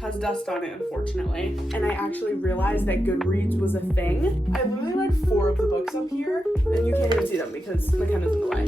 has dust on it, unfortunately. And I actually realized that Goodreads was a thing. I literally read 4 of the books up here, and you can't even see them because my pen is in the way.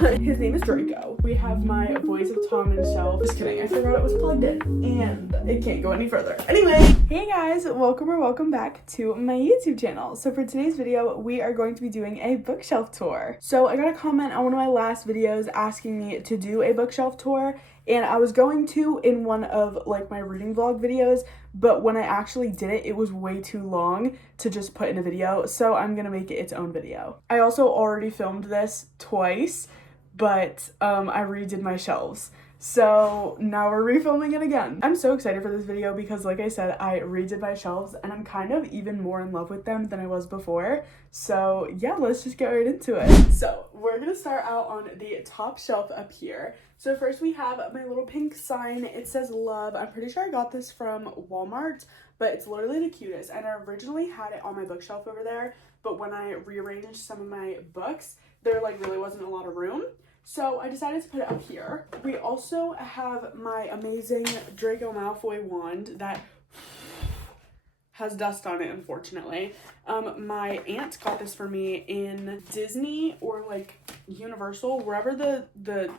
But his name is Draco. We have my Boys of Tom and shelf. Just kidding, I forgot it was plugged in, and it can't go any further. Anyway, hey guys, welcome back to my YouTube channel. So for today's video, we are going to be doing a bookshelf tour. So I got a comment on one of my last videos asking me to do a bookshelf tour, and I was going to in one of like my reading vlog videos, but when I actually did it, it was way too long to just put in a video, so I'm gonna make it its own video. I also already filmed this twice, but I redid my shelves. So now we're refilming it again. I'm so excited for this video because like I said, I redid my shelves and I'm kind of even more in love with them than I was before. So yeah, let's just get right into it. So we're gonna start out on the top shelf up here. So first we have my little pink sign. It says love. I'm pretty sure I got this from Walmart, but it's literally the cutest. And I originally had it on my bookshelf over there, but when I rearranged some of my books, there like really wasn't a lot of room. So I decided to put it up here. We also have my amazing Draco Malfoy wand that has dust on it, unfortunately. My aunt got this for me in Disney or like Universal, wherever the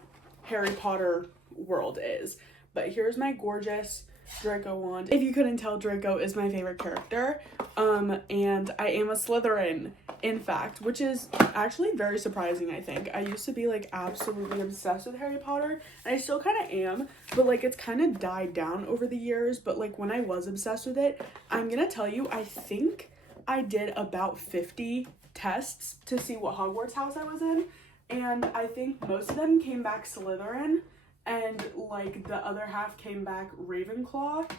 Harry Potter world is. But here's my gorgeous Draco wand. If you couldn't tell, Draco is my favorite character. And I am a Slytherin, in fact, which is actually very surprising, I think. I used to be like absolutely obsessed with Harry Potter, and I still kind of am, but like it's kind of died down over the years. But like when I was obsessed with it, I'm gonna tell you, I think I did about 50 tests to see what Hogwarts house I was in, and I think most of them came back Slytherin, and like the other half came back Ravenclaw.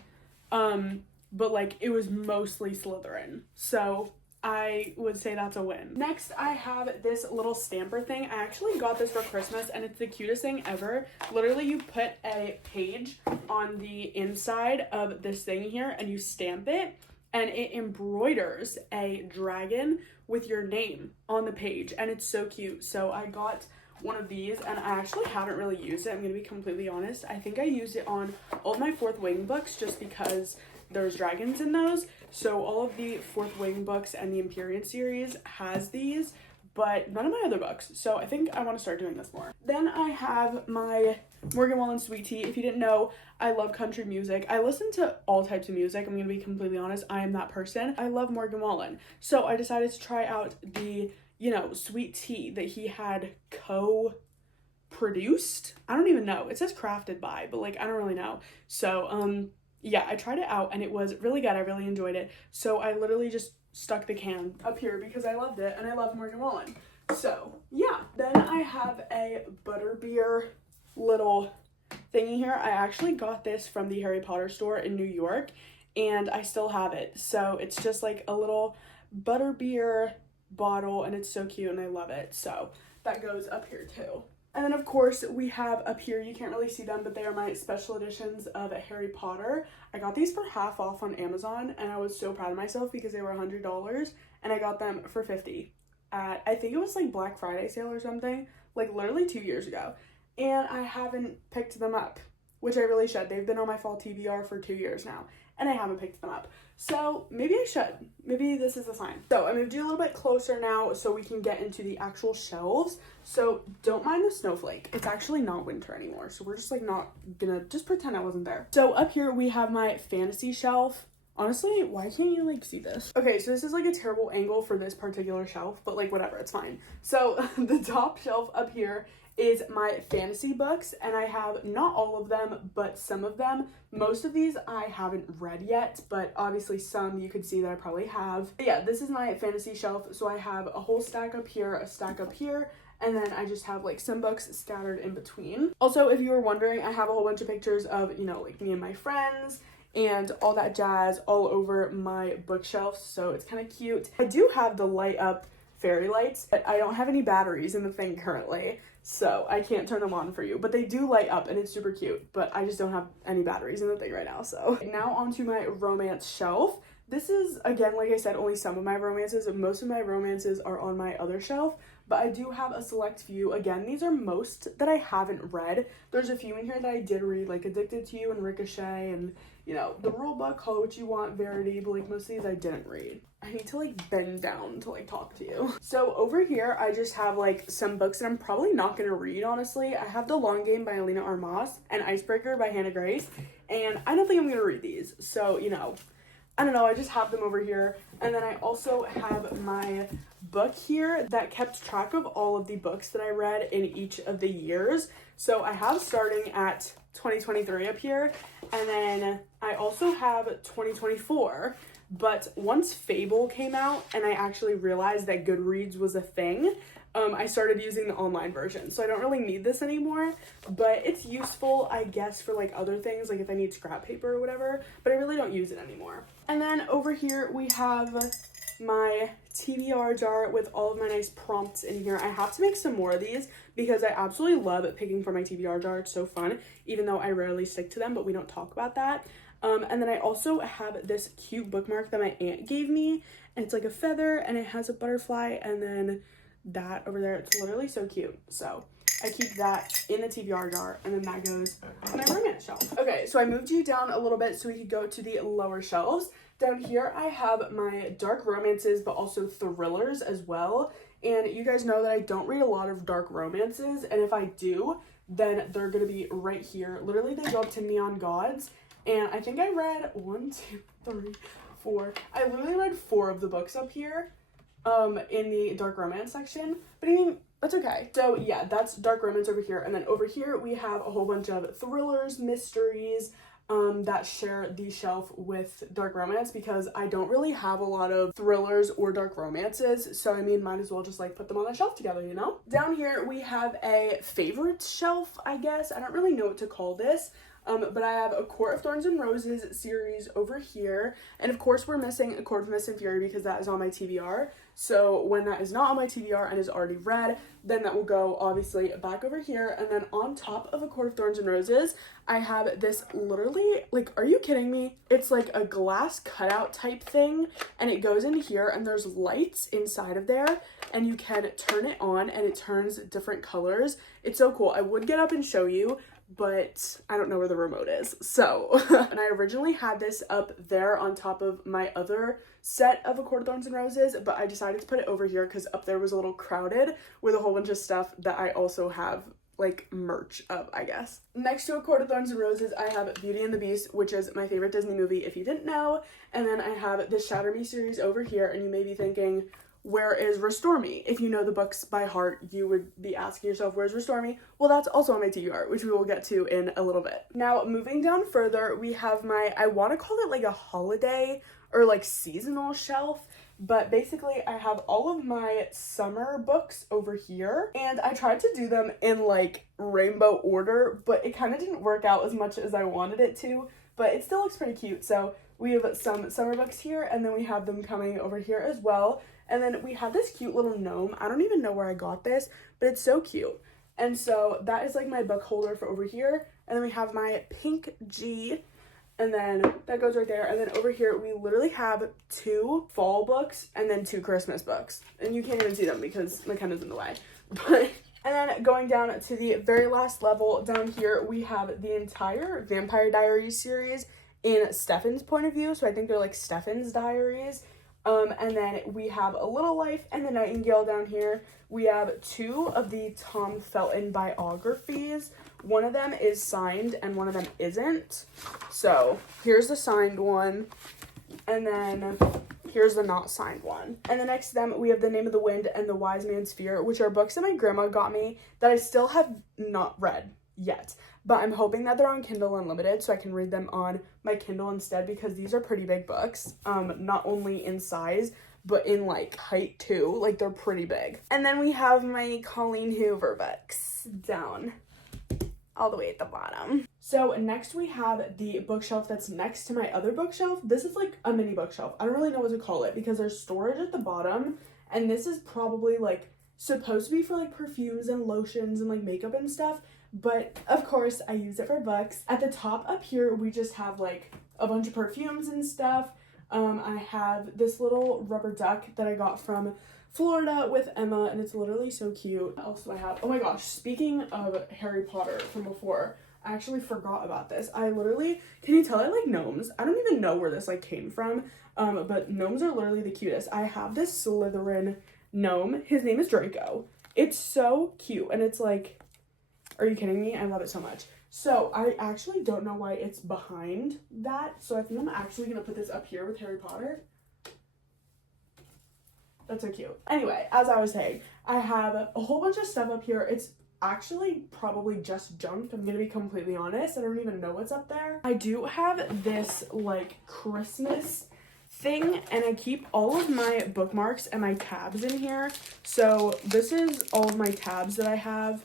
But like it was mostly Slytherin. So I would say that's a win. Next, I have this little stamper thing. I actually got this for Christmas and it's the cutest thing ever. Literally, you put a page on the inside of this thing here and you stamp it, and it embroiders a dragon with your name on the page, and it's so cute. So I got one of these and I actually haven't really used it. I'm gonna be completely honest. I think I used it on all of my Fourth Wing books just because there's dragons in those. So all of the Fourth Wing books and the Empyrean series has these, but none of my other books. So I think I want to start doing this more. Then I have my Morgan Wallen Sweet Tea. If you didn't know, I love country music. I listen to all types of music. I'm gonna be completely honest. I am that person. I love Morgan Wallen. So I decided to try out the, sweet tea that he had co-produced. I don't even know. It says crafted by, but like I don't really know. So yeah, I tried it out and it was really good. I really enjoyed it. So I literally just stuck the can up here because I loved it and I love Morgan Wallen. So yeah, then I have a butterbeer little thingy here. I actually got this from the Harry Potter store in New York and I still have it. So it's just like a little butterbeer bottle and it's so cute and I love it. So that goes up here too. And then of course we have up here, you can't really see them, but they are my special editions of Harry Potter. I got these for half off on Amazon and I was so proud of myself because they were $100 and I got them for $50 at, I think it was like Black Friday sale or something, like literally 2 years ago. And I haven't picked them up, which I really should. They've been on my fall TBR for 2 years now and I haven't picked them up. So maybe I should. Maybe this is a sign. So I'm gonna do a little bit closer now so we can get into the actual shelves. So don't mind the snowflake. It's actually not winter anymore. So we're just like not gonna, just pretend I wasn't there. So up here we have my fantasy shelf. Honestly, why can't you like see this? Okay, so this is like a terrible angle for this particular shelf, but like whatever, it's fine. So the top shelf up here is my fantasy books, and I have not all of them, but some of them. Most of these I haven't read yet, but obviously some you could see that I probably have. But yeah, this is my fantasy shelf, so I have a whole stack up here, a stack up here, and then I just have like some books scattered in between. Also, if you were wondering, I have a whole bunch of pictures of, like me and my friends and all that jazz all over my bookshelf, so it's kind of cute. I do have the light up fairy lights, but I don't have any batteries in the thing currently, so I can't turn them on for you, but they do light up and it's super cute, but I just don't have any batteries in the thing right now. So now onto my romance shelf. This is, again, like I said, only some of my romances. Most of my romances are on my other shelf, but I do have a select few. Again, these are most that I haven't read. There's a few in here that I did read, like Addicted to You and Ricochet and, you know, The Rule Book, Call It What You Want, Verity, but like most of these I didn't read. I need to like bend down to like talk to you. So over here, I just have like some books that I'm probably not gonna read, honestly. I have The Long Game by Alina Armas and Icebreaker by Hannah Grace, and I don't think I'm gonna read these. So, you know, I don't know, I just have them over here. And then I also have my book here that kept track of all of the books that I read in each of the years. So I have starting at 2023 up here, and then I also have 2024. But once Fable came out and I actually realized that Goodreads was a thing, I started using the online version. So I don't really need this anymore, but it's useful, I guess, for like other things, like if I need scrap paper or whatever, but I really don't use it anymore. And then over here we have my TBR jar with all of my nice prompts in here. I have to make some more of these because I absolutely love picking from my TBR jar. It's so fun, even though I rarely stick to them, but we don't talk about that. And then I also have this cute bookmark that my aunt gave me, and it's like a feather and it has a butterfly, and then that over there, it's literally so cute. So I keep that in the TBR jar, and then that goes on my romance shelf. Okay, so I moved you down a little bit so we could go to the lower shelves. Down here I have my dark romances, but also thrillers as well. And you guys know that I don't read a lot of dark romances, and if I do, then they're gonna be right here. Literally, they go up to Neon Gods. And I think I read 1, 2, 3, 4. I literally read 4 of the books up here in the dark romance section. But I mean, that's okay. So yeah, that's dark romance over here. And then over here we have a whole bunch of thrillers, mysteries, that share the shelf with dark romance, because I don't really have a lot of thrillers or dark romances. So I mean, might as well just like put them on the shelf together, you know? Down here we have a favorites shelf, I guess. I don't really know what to call this. But I have A Court of Thorns and Roses series over here. And of course we're missing A Court of Mist and Fury because that is on my TBR. So when that is not on my TBR and is already read, then that will go obviously back over here. And then on top of A Court of Thorns and Roses, I have this literally, like, are you kidding me? It's like a glass cutout type thing, and it goes in here and there's lights inside of there, and you can turn it on and it turns different colors. It's so cool. I would get up and show you, but I don't know where the remote is. So, and I originally had this up there on top of my other set of A Court of Thorns and Roses, but I decided to put it over here because up there was a little crowded with a whole bunch of stuff that I also have like merch of, I guess. Next to A Court of Thorns and Roses, I have Beauty and the Beast, which is my favorite Disney movie if you didn't know. And then I have the Shatter Me series over here, and you may be thinking, where is Restore Me? If you know the books by heart, you would be asking yourself, where's Restore Me? Well, that's also on my TBR, which we will get to in a little bit. Now, moving down further, we have my, I want to call it like a holiday or like seasonal shelf, but basically I have all of my summer books over here, and I tried to do them in like rainbow order, but it kind of didn't work out as much as I wanted it to, but it still looks pretty cute. So we have some summer books here, and then we have them coming over here as well. And then we have this cute little gnome. I don't even know where I got this, but it's so cute. And so that is like my book holder for over here. And then we have my pink G, and then that goes right there. And then over here, we literally have 2 fall books and then 2 Christmas books. And you can't even see them because McKenna's in the way. But, and then going down to the very last level, down here, we have the entire Vampire Diaries series in Stefan's point of view. So I think they're like Stefan's diaries. And then we have A Little Life and The Nightingale down here. We have 2 of the Tom Felton biographies. One of them is signed and one of them isn't. So here's the signed one, and then here's the not signed one. And then next to them, we have The Name of the Wind and The Wise Man's Fear, which are books that my grandma got me that I still have not read yet. But I'm hoping that they're on Kindle Unlimited so I can read them on my Kindle instead, because these are pretty big books, not only in size, but in like height too. Like, they're pretty big. And then we have my Colleen Hoover books down all the way at the bottom. So next we have the bookshelf that's next to my other bookshelf. This is like a mini bookshelf. I don't really know what to call it because there's storage at the bottom, and this is probably like supposed to be for like perfumes and lotions and like makeup and stuff. But of course I use it for books. At the top up here, we just have like a bunch of perfumes and stuff. I have this little rubber duck that I got from Florida with Emma, and it's literally so cute. What else do I have? Oh my gosh, speaking of Harry Potter from before, I actually forgot about this. I literally, can you tell I like gnomes? I don't even know where this like came from, but gnomes are literally the cutest. I have this Slytherin gnome. His name is Draco. It's so cute, and it's like, are you kidding me? I love it so much. So I actually don't know why it's behind that, so I think I'm actually gonna put this up here with Harry Potter. That's so cute. Anyway, as I was saying, I have a whole bunch of stuff up here. It's actually probably just junk. I'm gonna be completely honest. I don't even know what's up there. I do have this like Christmas thing, and I keep all of my bookmarks and my tabs in here. So this is all of my tabs that I have,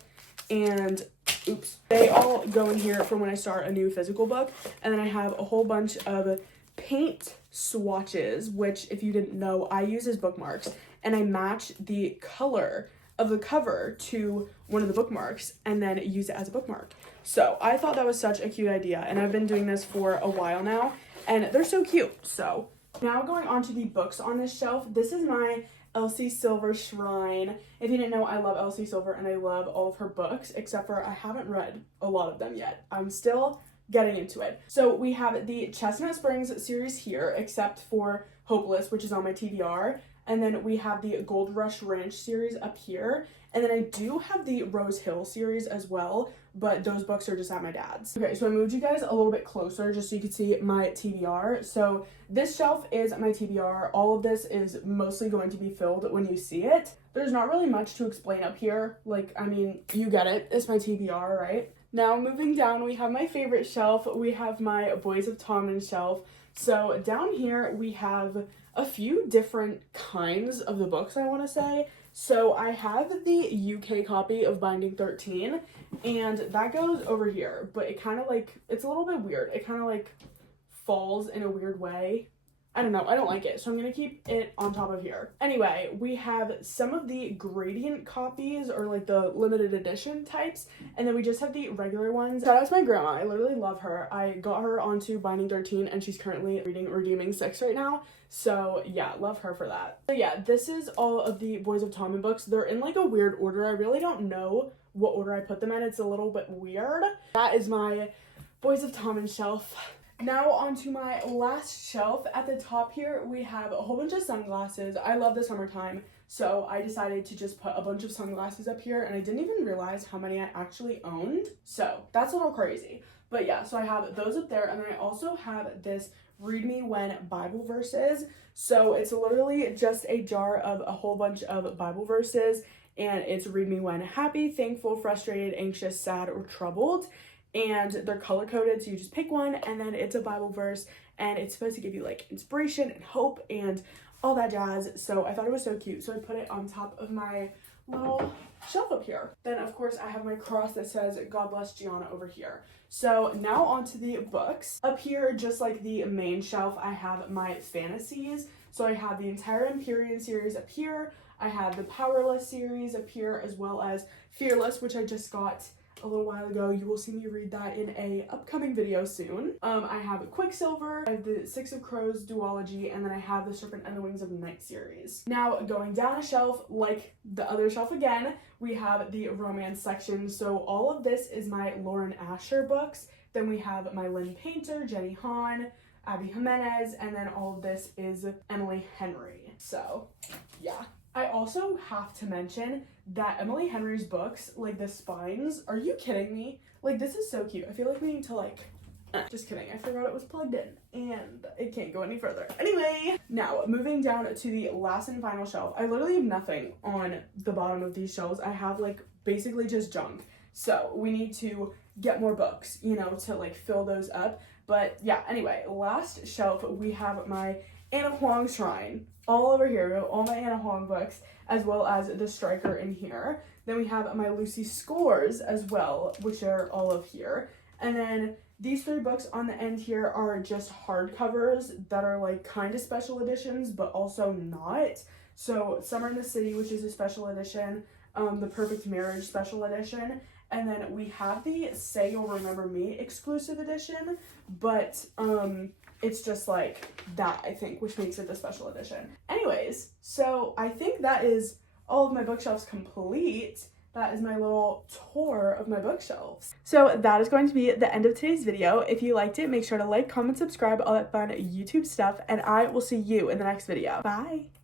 and oops, they all go in here for when I start a new physical book. And then I have a whole bunch of paint swatches, which if you didn't know, I use as bookmarks, and I match the color of the cover to one of the bookmarks and then use it as a bookmark. So I thought that was such a cute idea, and I've been doing this for a while now, and they're so cute. So now going on to the books on this shelf, this is my Elsie Silver shrine. If you didn't know, I love Elsie Silver and I love all of her books, except for I haven't read a lot of them yet. I'm still getting into it. So we have the Chestnut Springs series here, except for Hopeless, which is on my TBR. And then we have the Gold Rush Ranch series up here. And then I do have the Rose Hill series as well, but those books are just at my dad's. Okay, so I moved you guys a little bit closer just so you could see my TBR. So this shelf is my TBR. All of this is mostly going to be filled when you see it. There's not really much to explain up here. Like, I mean, you get it. It's my TBR, right? Now moving down, we have my favorite shelf. We have my Boys of Tommen shelf. So down here we have a few different kinds of the books, I want to say. So I have the UK copy of Binding 13, and that goes over here, but it kind of like, it's a little bit weird. It kind of like falls in a weird way. I don't know, I don't like it, so I'm gonna keep it on top of here. Anyway, we have some of the gradient copies, or like the limited edition types, and then we just have the regular ones. Shout out to my grandma, I literally love her. I got her onto Binding 13, and she's currently reading Redeeming 6 right now, so yeah, love her for that. So yeah, this is all of the Boys of Tommen books. They're in like a weird order. I really don't know what order I put them in. It's a little bit weird. That is my Boys of Tommen shelf. Now onto my last shelf. At the top here, we have a whole bunch of sunglasses. I love the summertime, so I decided to just put a bunch of sunglasses up here, and I didn't even realize how many I actually owned. So that's a little crazy. But yeah, so I have those up there, and then I also have this Read Me When Bible verses. So it's literally just a jar of a whole bunch of Bible verses, and it's Read Me When happy, thankful, frustrated, anxious, sad, or troubled. And they're color coded, so you just pick one, and then it's a Bible verse, and it's supposed to give you like inspiration and hope and all that jazz. So I thought it was so cute, so I put it on top of my little shelf up here. Then of course I have my cross that says God bless Gianna over here. So now onto the books. Up here, just like the main shelf, I have my fantasies. So I have the entire Empyrean series up here. I have the Powerless series up here, as well as Fearless, which I just got a little while ago. You will see me read that in a upcoming video soon. I have Quicksilver, I have the Six of Crows duology, and then I have the Serpent and the Wings of Night series. Now going down a shelf, like the other shelf again, we have the romance section. So all of this is my Lauren Asher books. Then we have my Lynn Painter, Jenny Han, Abby Jimenez, and then all of this is Emily Henry. So yeah. I also have to mention that Emily Henry's books, like the spines, are you kidding me? Like, this is so cute. I feel like we need to like, just kidding. I forgot it was plugged in and it can't go any further. Anyway, now moving down to the last and final shelf. I literally have nothing on the bottom of these shelves. I have like basically just junk. So we need to get more books, you know, to like fill those up. But yeah, anyway, last shelf, we have my Anna Huang shrine. All over here, we have all my Anna Huang books, as well as the Striker in here. Then we have my Lucy Scores as well, which are all of here. And then these three books on the end here are just hardcovers that are like kind of special editions, but also not. So Summer in the City, which is a special edition, the Perfect Marriage special edition, and then we have the Say You'll Remember Me exclusive edition, but it's just like that, I think, which makes it the special edition. Anyways, so I think that is all of my bookshelves complete. That is my little tour of my bookshelves. So that is going to be the end of today's video. If you liked it, make sure to like, comment, subscribe, all that fun YouTube stuff, and I will see you in the next video. Bye!